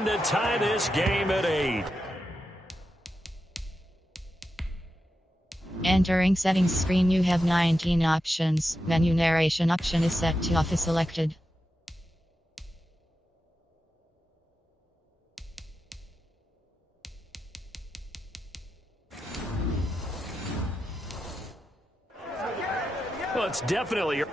one to tie this game at 8. Entering settings screen, you have 19 options. Menu narration option is set to off is selected. Well, it's definitely...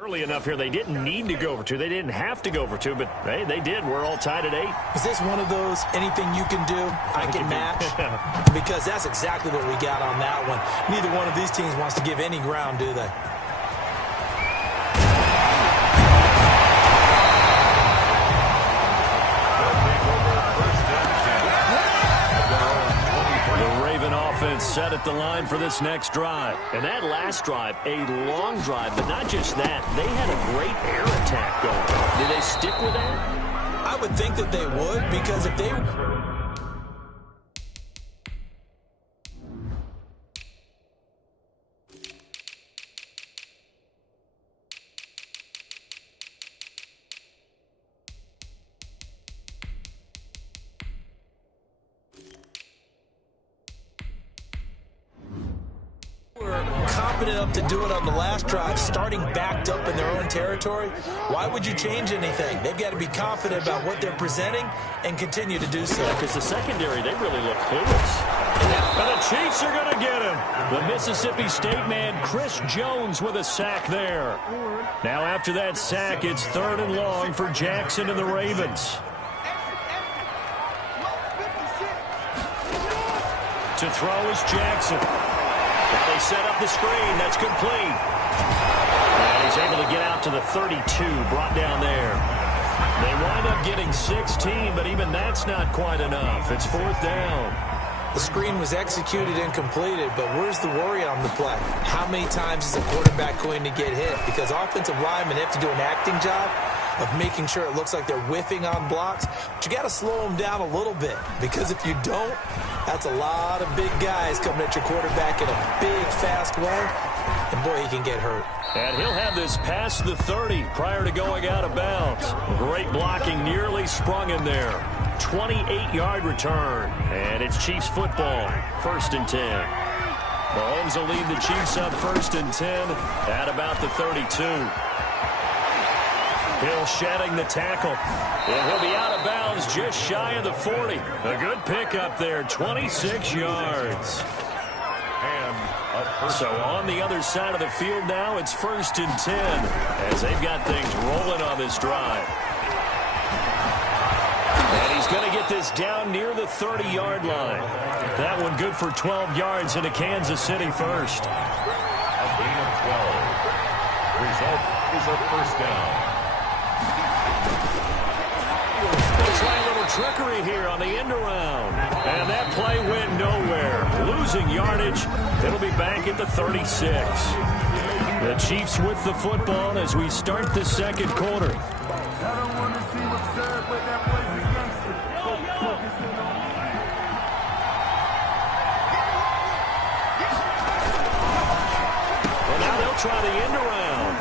early enough here. They didn't need to go for 2. They didn't have to go for 2, but hey, they did. We're all tied at 8. Is this one of those anything you can do, I can match? Because that's exactly what we got on that one. Neither one of these teams wants to give any ground, do they? Set at the line for this next drive. And that last drive, a long drive, but not just that. They had a great air attack going. Did they stick with that? I would think that they would, because if they... up to do it on the last drive, starting backed up in their own territory. Why would you change anything? They've got to be confident about what they're presenting and continue to do so. Because the secondary, they really look clueless. And the Chiefs are going to get him. The Mississippi State man, Chris Jones, with a sack there. Now after that sack, it's 3rd and long for Jackson and the Ravens. To throw is Jackson. Now they set up the screen. That's complete. And he's able to get out to the 32, brought down there. They wind up getting 16, but even that's not quite enough. It's 4th down. The screen was executed and completed, but where's the worry on the play? How many times is a quarterback going to get hit? Because offensive linemen have to do an acting job of making sure it looks like they're whiffing on blocks. But you got to slow them down a little bit, because if you don't, that's a lot of big guys coming at your quarterback in a big, fast way. And, boy, he can get hurt. And he'll have this past the 30 prior to going out of bounds. Great blocking, nearly sprung him there. 28-yard return. And it's Chiefs football, 1st and 10. Mahomes will lead the Chiefs up 1st and 10 at about the 32. Hill shedding the tackle. And he'll be out of bounds just shy of the 40. A good pickup there, 26 yards. So on the other side of the field now, it's 1st and 10 as they've got things rolling on this drive. And he's going to get this down near the 30-yard line. That one good for 12 yards into Kansas City first. A gain of 12. Result is a 1st down. Try a little trickery here on the end around. And that play went nowhere. Losing yardage. It'll be back at the 36. The Chiefs with the football as we start the 2nd quarter. Well, now they'll try the end around.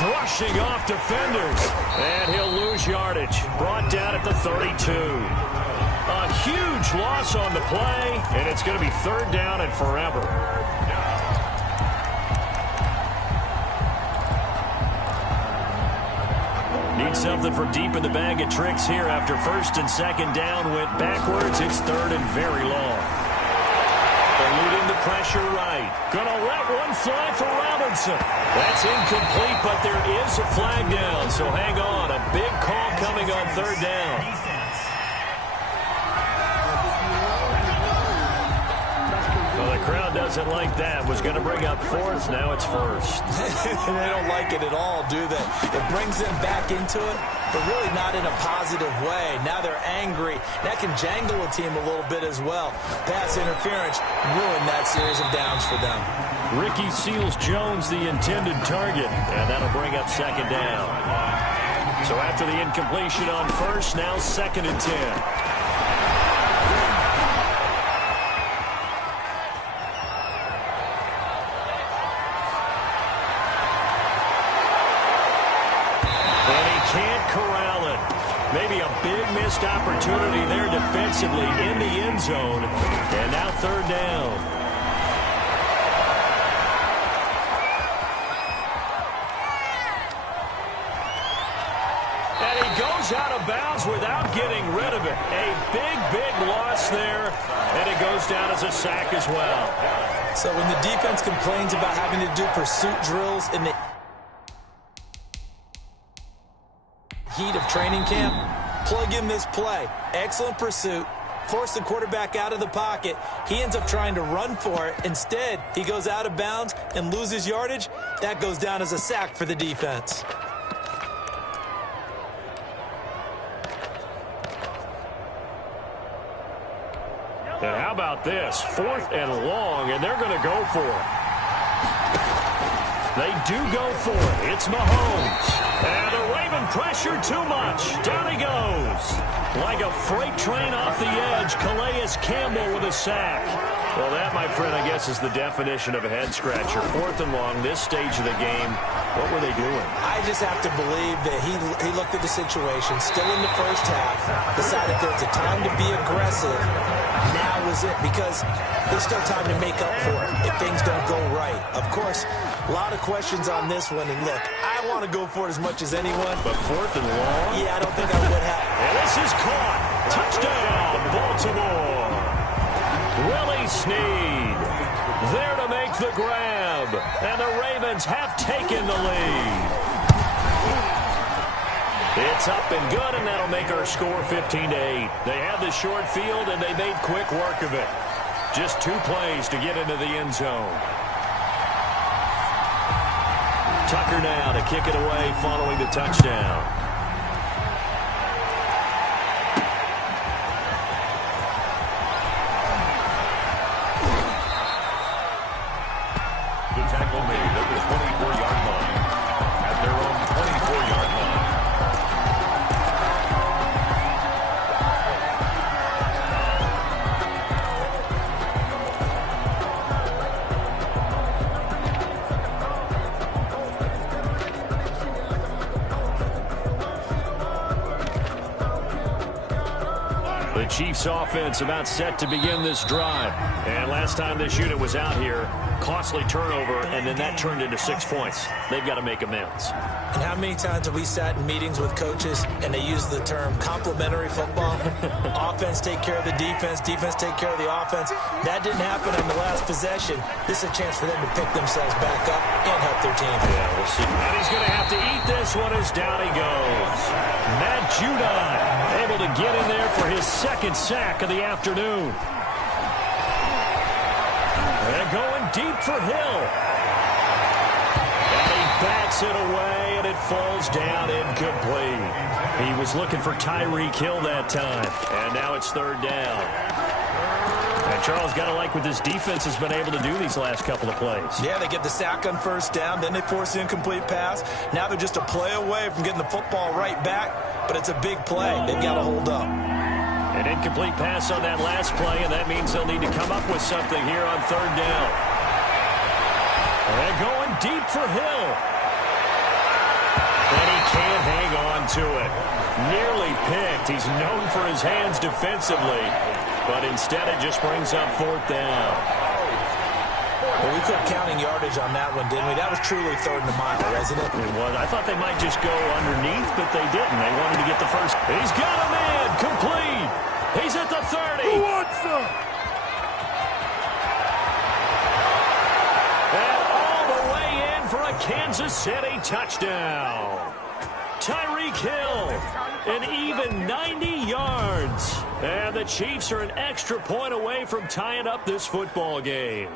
Brushing off defenders. And he'll lose yardage. Brought down at the 32. A huge loss on the play, and it's going to be 3rd down and forever. Need something for deep in the bag of tricks here after 1st and 2nd down went backwards. It's 3rd and very long. Eluding the pressure right. Gonna let one fly for Robinson. That's incomplete, but there is a flag down, so hang on. A big call coming on 3rd down. Well, the crowd doesn't like that. Was going to bring up 4th. Now it's 1st. They don't like it at all, do they? It brings them back into it, but really not in a positive way. Now they're angry. That can jangle a team a little bit as well. Pass interference ruined that series of downs for them. Ricky Seals-Jones, the intended target, and that'll bring up second down. So after the incompletion on first, now 2nd and 10. Can't corral it. Maybe a big missed opportunity there defensively in the end zone. And now 3rd down. And he goes out of bounds without getting rid of it. A big loss there. And it goes down as a sack as well. So when the defense complains about having to do pursuit drills in the heat of training camp, plug in this play. Excellent pursuit. Force the quarterback out of the pocket. He ends up trying to run for it. Instead, he goes out of bounds and loses yardage. That goes down as a sack for the defense. And how about this? 4th and long, and they're going to go for it. They do go for it. It's Mahomes. And the Raven pressure too much. Down he goes. Like a freight train off the edge, Calais Campbell with a sack. Well, that, my friend, I guess is the definition of a head-scratcher. 4th and long, this stage of the game. What were they doing? I just have to believe that he looked at the situation, still in the first half, decided there's a time to be aggressive. Now is it, because there's still time to make up for it if things don't go right. Of course, a lot of questions on this one, and look, I want to go for it as much as anyone. But 4th and long? Yeah, I don't think I would have. And this is caught. Touchdown, Baltimore. Willie Snead there to make the grab. And the Ravens have taken the lead. It's up and good, and that'll make our score 15-8. They had the short field, and they made quick work of it. Just 2 plays to get into the end zone. Tucker now to kick it away following the touchdown. The tackle made at the 24-yard line. At their own 24-yard line. The Chiefs offense about set to begin this drive. And last time this unit was out here, costly turnover, and then that turned into 6 points. They've got to make amends. And how many times have we sat in meetings with coaches and they use the term complementary football? Offense take care of the defense, defense take care of the offense. That didn't happen on the last possession. This is a chance for them to pick themselves back up and help their team. Yeah, we'll see. And he's going to have to eat this one as down he goes. Matt Judon able to get in there for his 2nd sack of the afternoon. And going deep for Hill. And he bats it away, and it falls down incomplete. He was looking for Tyreek Hill that time. And now it's 3rd down. And Charles, got to like what this defense has been able to do these last couple of plays. Yeah, they get the sack on 1st down, then they force the incomplete pass. Now they're just a play away from getting the football right back, but it's a big play. They've got to hold up. An incomplete pass on that last play, and that means they'll need to come up with something here on 3rd down. And going deep for Hill. And he can't hang on to it. Nearly picked. He's known for his hands defensively, but instead it just brings up 4th down. Well, we quit counting yardage on that one, didn't we? That was truly 3rd and a mile, wasn't it? It was. I thought they might just go underneath, but they didn't. They wanted to get the first. He's got a man. Complete. He's at the 30. Who wants them? And all the way in for a Kansas City touchdown. Tyreek Hill, an even 90 yards. And the Chiefs are an extra point away from tying up this football game.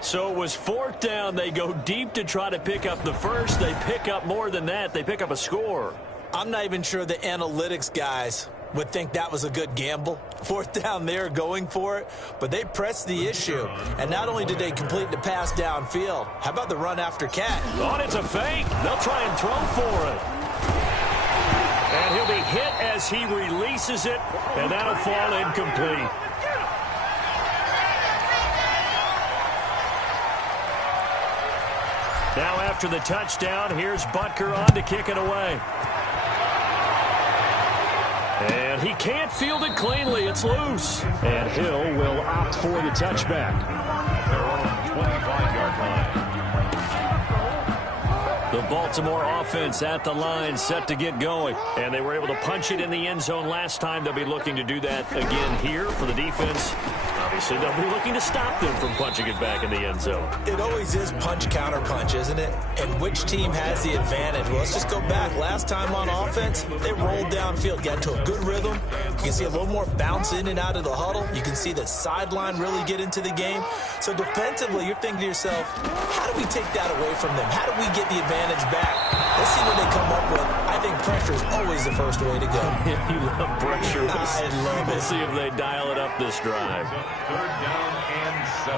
So it was 4th down. They go deep to try to pick up the first. They pick up more than that. They pick up a score. I'm not even sure the analytics guys would think that was a good gamble. Fourth down there, going for it. But they pressed the issue. And not only did they complete the pass downfield, how about the run after catch? Oh, it's a fake. They'll try and throw for it. And he'll be hit as he releases it, and that'll fall incomplete. Now after the touchdown, here's Butker on to kick it away. And he can't field it cleanly. It's loose. And Hill will opt for the touchback. They're on the 25-yard line. The Baltimore offense at the line, set to get going. And they were able to punch it in the end zone last time. They'll be looking to do that again here for the defense. Obviously, they'll be looking to stop them from punching it back in the end zone. It always is punch, counter punch, isn't it? And which team has the advantage? Well, let's just go back. Last time on offense, they rolled downfield, got into a good rhythm. You can see a little more bounce in and out of the huddle. You can see the sideline really get into the game. So defensively, you're thinking to yourself, how do we take that away from them? How do we get the advantage back? Let's see what they come up with. I think pressure is always the first way to go. You love pressure. I love it. We'll see if they dial it up this drive. Third down and 7.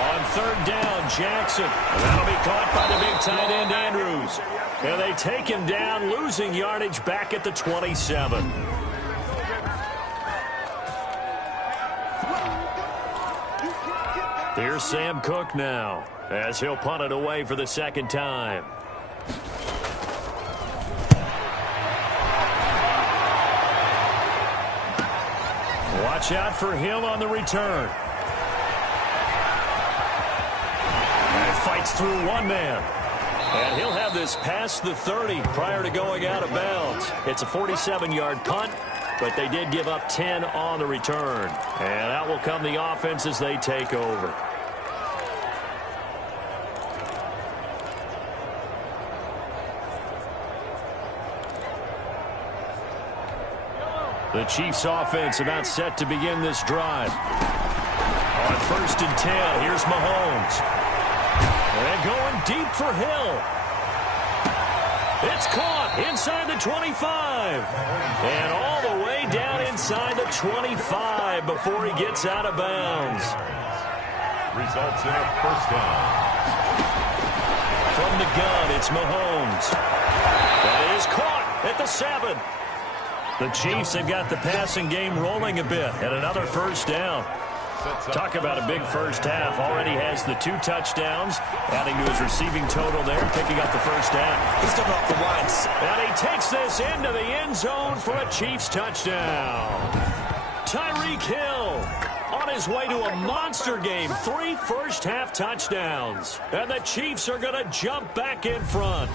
On third down, Jackson. And that'll be caught by the big tight end, Andrews. And they take him down, losing yardage back at the 27. Here's Sam Cook now, as he'll punt it away for the second time. Watch out for Hill on the return. And fights through one man. And he'll have this past the 30 prior to going out of bounds. It's a 47-yard punt, but they did give up 10 on the return. And out will come the offense as they take over. The Chiefs offense about set to begin this drive. On first and 10, here's Mahomes. And going deep for Hill. It's caught inside the 25. And all the way down inside the 25 before he gets out of bounds. Results in a first down. From the gun, it's Mahomes. That is caught at the 7. The Chiefs have got the passing game rolling a bit, and another first down. Talk about a big first half. Already has the 2 touchdowns, adding to his receiving total there, picking up the first down. He's coming off the lines. And he takes this into the end zone for a Chiefs touchdown. Tyreek Hill on his way to a monster game. 3 first-half touchdowns. And the Chiefs are going to jump back in front.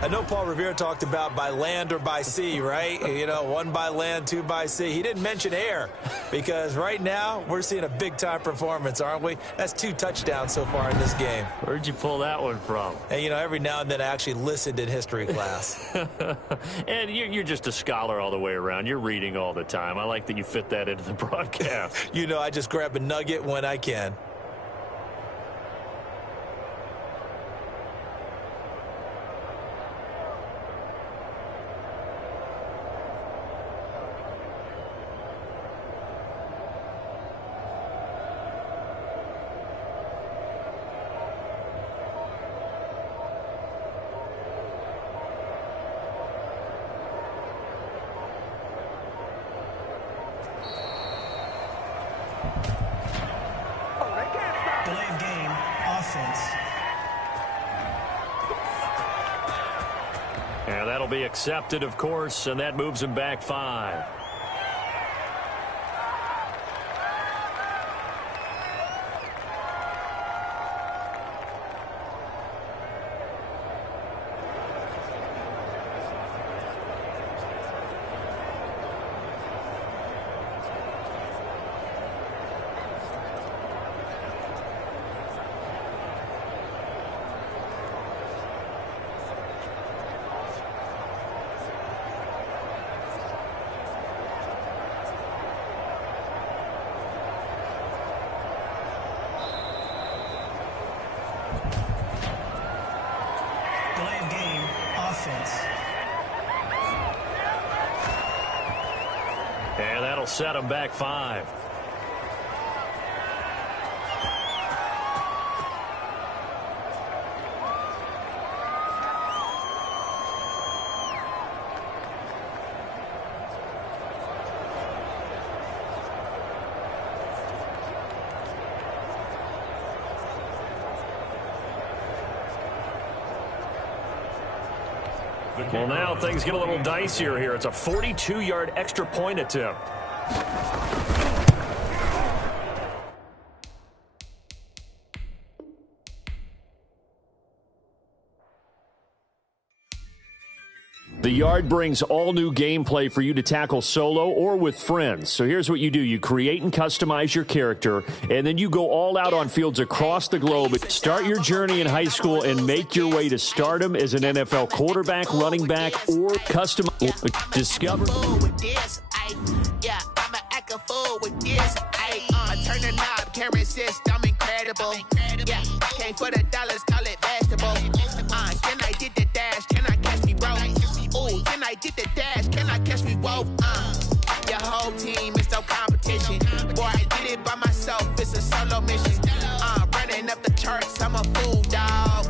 I know Paul Revere talked about by land or by sea, right? You know, 1 by land, 2 by sea. He didn't mention air because right now we're seeing a big-time performance, aren't we? That's 2 touchdowns so far in this game. Where'd you pull that one from? And, you know, every now and then I actually listened in history class. And you're just a scholar all the way around. You're reading all the time. I like that you fit that into the broadcast. You know, I just grab a nugget when I can. Delay of game, offense. And that'll be accepted, of course, and that moves him back 5. They'll set them back 5. Well, now things get a little dicier here. It's a 42-yard extra point attempt. The yard brings all new gameplay for you to tackle solo or with friends. So here's what you do. You create and customize your character, and then you go all out on fields across the globe. Start your journey in high school and make your way to stardom as an NFL quarterback, running back, or custom. Discover. Yeah, I'ma act a fool with this. I turn the knob, can't resist, I'm incredible. Yeah, came for the dollars, call it vegetable. Then I did the dash, can I catch me, bro? Ooh, then I did the dash, can I catch me, whoa? Your whole team is no competition. Boy, I did it by myself, it's a solo mission. Running up the charts, I'm a fool, dog.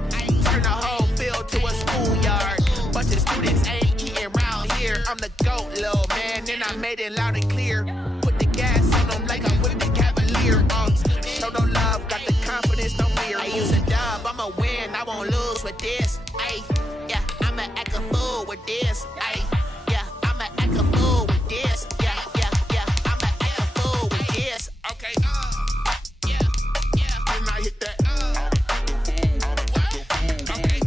Turn the whole field to a schoolyard. Bunch of students ain't eating round here. I'm the GOAT, little man, and I made it loud and clear. Put the gas on them like I'm with the Cavalier. Show no love, got the confidence, no fear. I use a dub, I'ma win, I won't lose with this. Yeah, I'ma act a fool with this. Yeah, I'ma act a fool with this. Yeah, I'ma act a fool with this. Okay, yeah, and I hit that. Okay,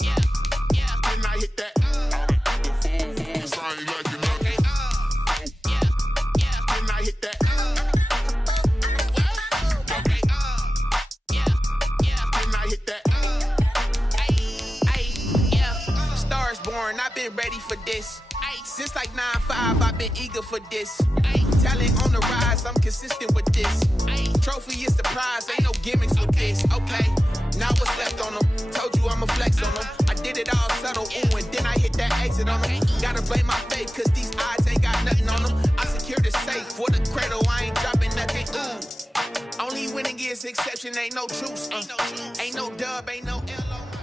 yeah, and I hit that. I've been ready for this. Since like 9-5, I've been eager for this. Talent on the rise, I'm consistent with this. Trophy is the prize, ain't no gimmicks with this. Okay, now what's left on them? Told you I'ma flex on them. I did it all subtle, ooh, and then I hit that exit on them. Gotta blame my faith, cause these odds ain't got nothing on them. I secured the safe for the cradle, I ain't dropping nothing, ooh. Only winning is exception, ain't no truce. Ain't no dub, ain't no L on my...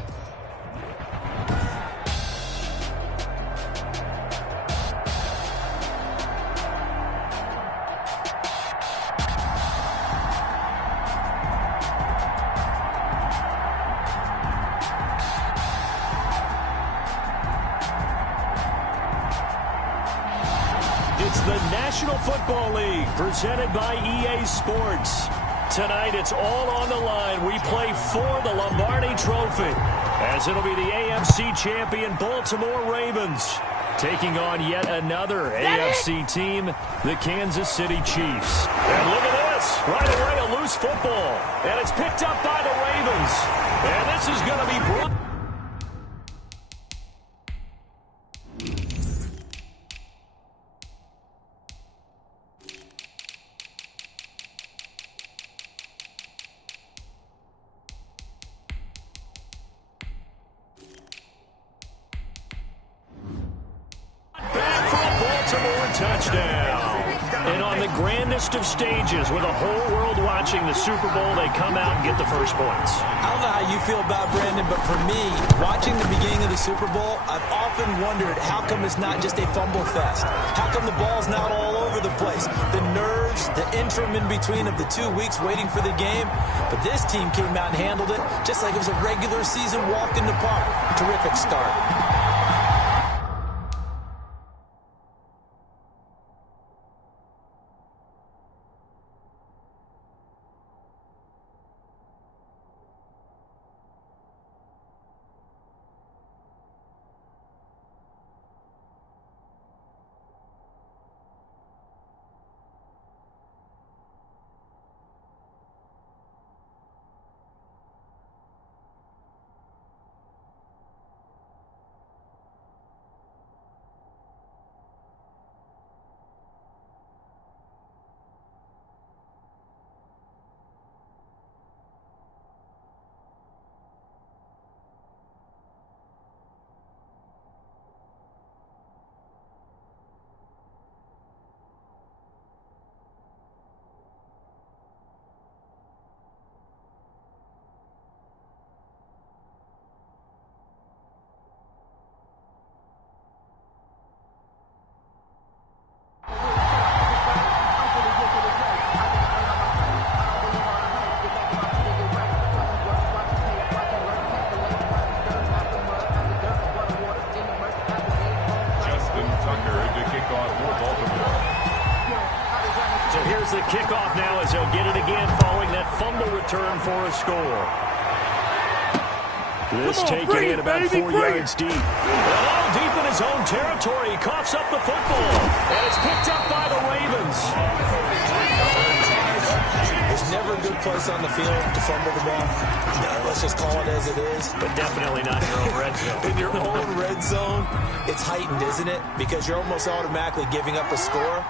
It's the National Football League, presented by EA Sports. Tonight, it's all on the line. We play for the Lombardi Trophy, as it'll be the AFC champion Baltimore Ravens taking on yet another AFC team, the Kansas City Chiefs. And look at this. Right away, a loose football. And it's picked up by the Ravens. And this is going to be brought... touchdown. And on the grandest of stages, with the whole world watching the Super Bowl, they come out and get the first points. I don't know how you feel about Brandon, but for me, watching the beginning of the Super Bowl, I've often wondered how come it's not just a fumble fest? How come the ball's not all over the place? The nerves, the interim in between of the 2 weeks waiting for the game. But this team came out and handled it just like it was a regular season walk in the park. Terrific start. return for a score. This taken in about 4 yards deep. And all deep in his own territory. He coughs up the football. And it's picked up by the Ravens. There's never a good place on the field to fumble the ball. No, let's just call it as it is. But definitely not in your own red zone. In your own red zone, it's heightened, isn't it? Because you're almost automatically giving up a score.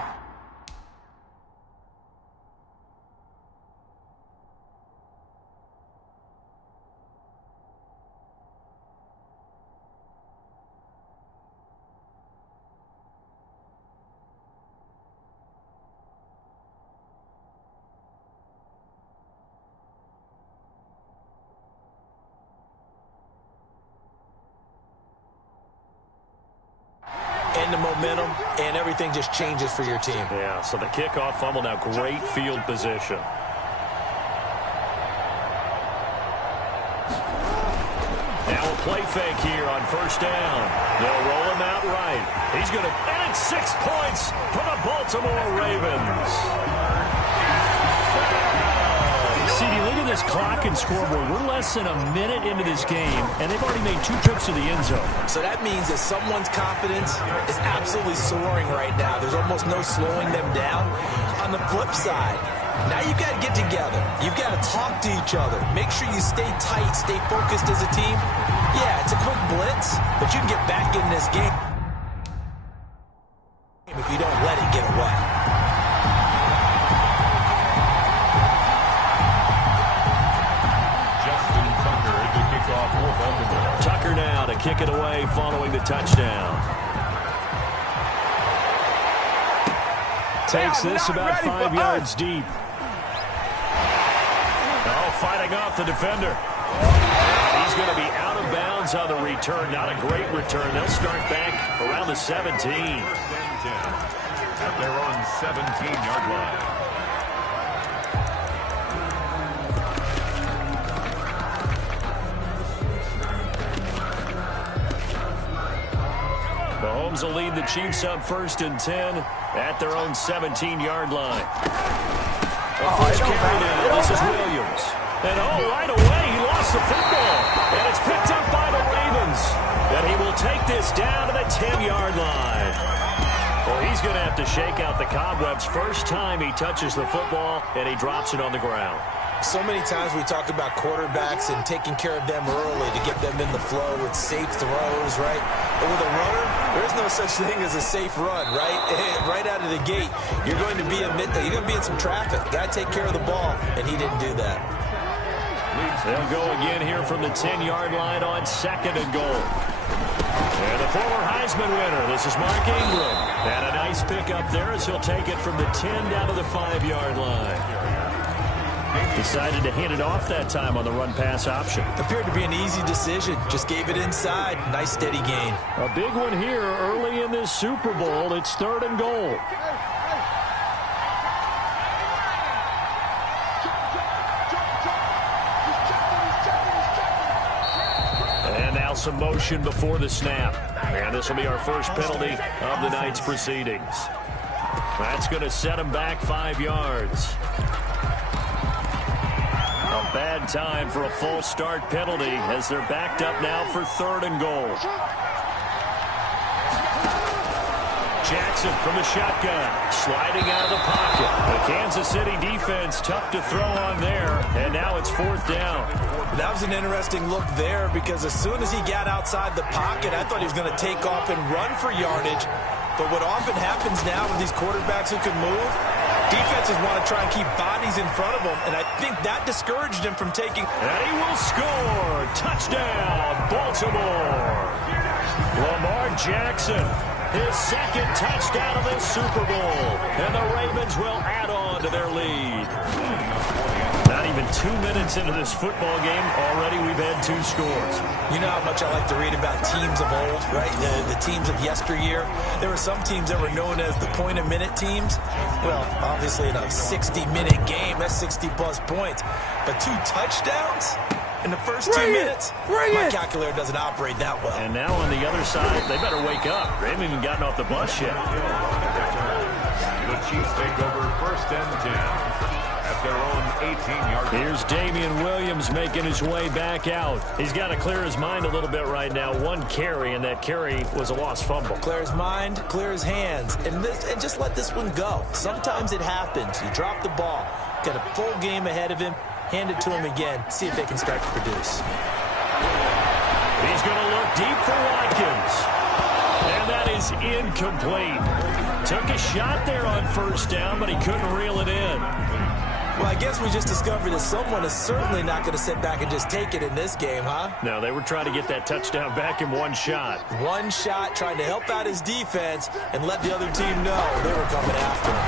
And the momentum, and everything just changes for your team. Yeah, so the kickoff fumble, now great field position. Now a play fake here on first down. They'll roll him out right. He's going to, and it's 6 points for the Baltimore Ravens. CD, look at this clock and scoreboard. We're less than a minute into this game, and they've already made 2 trips to the end zone. So that means that someone's confidence is absolutely soaring right now. There's almost no slowing them down. On the flip side, now you've got to get together. You've got to talk to each other. Make sure you stay tight, stay focused as a team. Yeah, it's a quick blitz, but you can get back in this game if you don't let it get away. Tucker now to kick it away following the touchdown. Takes this about 5 yards deep. Oh, fighting off the defender. He's going to be out of bounds on the return. Not a great return. They'll start back around the 17. At their own 17-yard line. Mahomes will lead the Chiefs up 1st and 10 at their own 17-yard line. First carry now. This is Williams. And right away he lost the football. And it's picked up by the Ravens. And he will take this down to the 10-yard line. Well, he's going to have to shake out the cobwebs. First time he touches the football, and he drops it on the ground. So many times we talk about quarterbacks and taking care of them early to get them in the flow with safe throws, right? But with a runner, there's no such thing as a safe run, right? Right out of the gate, you're going to be in some traffic. Got to take care of the ball, and he didn't do that. They'll go again here from the 10-yard line on 2nd and goal. And the former Heisman winner, this is Mark Ingram. And a nice pick up there as he'll take it from the 10 down to the 5-yard line. Decided to hand it off that time on the run-pass option. Appeared to be an easy decision. Just gave it inside. Nice steady gain. A big one here early in this Super Bowl. It's 3rd and goal. And now some motion before the snap. And this will be our first penalty of the night's proceedings. That's going to set him back 5 yards. A bad time for a false start penalty as they're backed up now for 3rd and goal. Jackson from the shotgun, sliding out of the pocket. The Kansas City defense tough to throw on there, and now it's 4th down. That was an interesting look there because as soon as he got outside the pocket, I thought he was going to take off and run for yardage. But what often happens now with these quarterbacks who can move, defenses want to try and keep bodies in front of them, and I think that discouraged him from taking. And he will score. Touchdown, Baltimore. Lamar Jackson, his 2nd touchdown of this Super Bowl. And the Ravens will add on to their lead. Not even 2 minutes into this football game, already we've had 2 scores. You know how much I like to read about teams of old, right? The teams of yesteryear. There were some teams that were known as the point-a-minute teams. Well, obviously in a 60-minute game, that's 60-plus points. But 2 touchdowns in the first 2 minutes? My calculator doesn't operate that well. And now on the other side, they better wake up. They haven't even gotten off the bus yet. The Chiefs take over 1st and 10. at their own 18-yard line. Here's Damian Williams making his way back out. He's got to clear his mind a little bit right now. One carry, and that carry was a lost fumble. Clear his mind, clear his hands, and just let this one go. Sometimes it happens. You drop the ball, got a full game ahead of him, hand it to him again, see if they can start to produce. He's going to look deep for Watkins. And that is incomplete. Took a shot there on first down, but he couldn't reel it in. Well, I guess we just discovered that someone is certainly not going to sit back and just take it in this game, huh? No, they were trying to get that touchdown back in one shot. One shot, trying to help out his defense and let the other team know they were coming after him.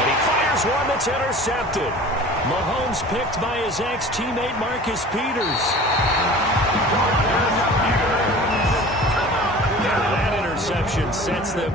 And he fires one that's intercepted. Mahomes picked by his ex-teammate Marcus Peters. That interception sets them.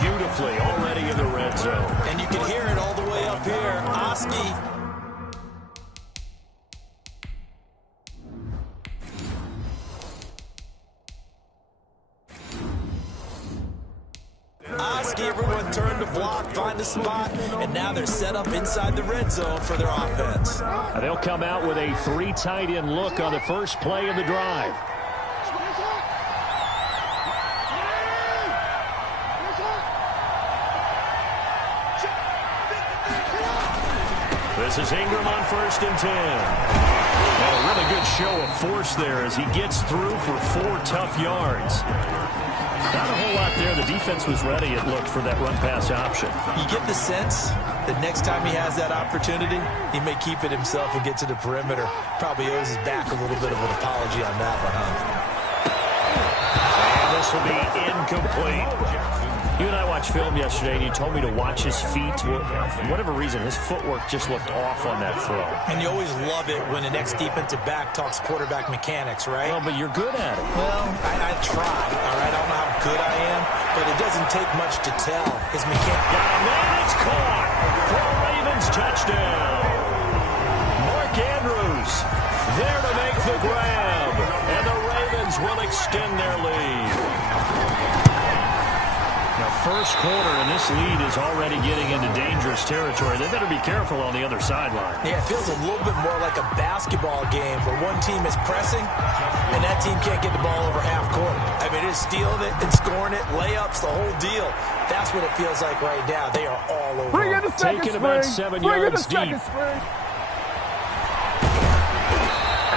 Beautifully already in the red zone. And you can hear it all the way up here. Oski. Everyone turned to block, find a spot, and now they're set up inside the red zone for their offense. They'll come out with a 3 tight end look on the first play of the drive. This is Ingram on 1st and 10. And a really good show of force there as he gets through for 4 tough yards. Not a whole lot there. The defense was ready, it looked, for that run-pass option. You get the sense that next time he has that opportunity, he may keep it himself and get to the perimeter. Probably owes his back a little bit of an apology on that one, huh? And this will be incomplete. You and I watched film yesterday, and you told me to watch his feet. For whatever reason, his footwork just looked off on that throw. And you always love it when an ex-defensive back talks quarterback mechanics, right? Well, but you're good at it. Well, I try, all right? I don't know how good I am, but it doesn't take much to tell. His mechanics. Got him, and it's caught for a Ravens touchdown. Mark Andrews there to make the grab, and the Ravens will extend their lead. Now, first quarter, and this lead is already getting into dangerous territory. They better be careful on the other sideline. Yeah, it feels a little bit more like a basketball game where one team is pressing and that team can't get the ball over half court. I mean, it's stealing it and scoring it, layups, the whole deal. That's what it feels like right now. They are all over. Taking about 7 yards deep.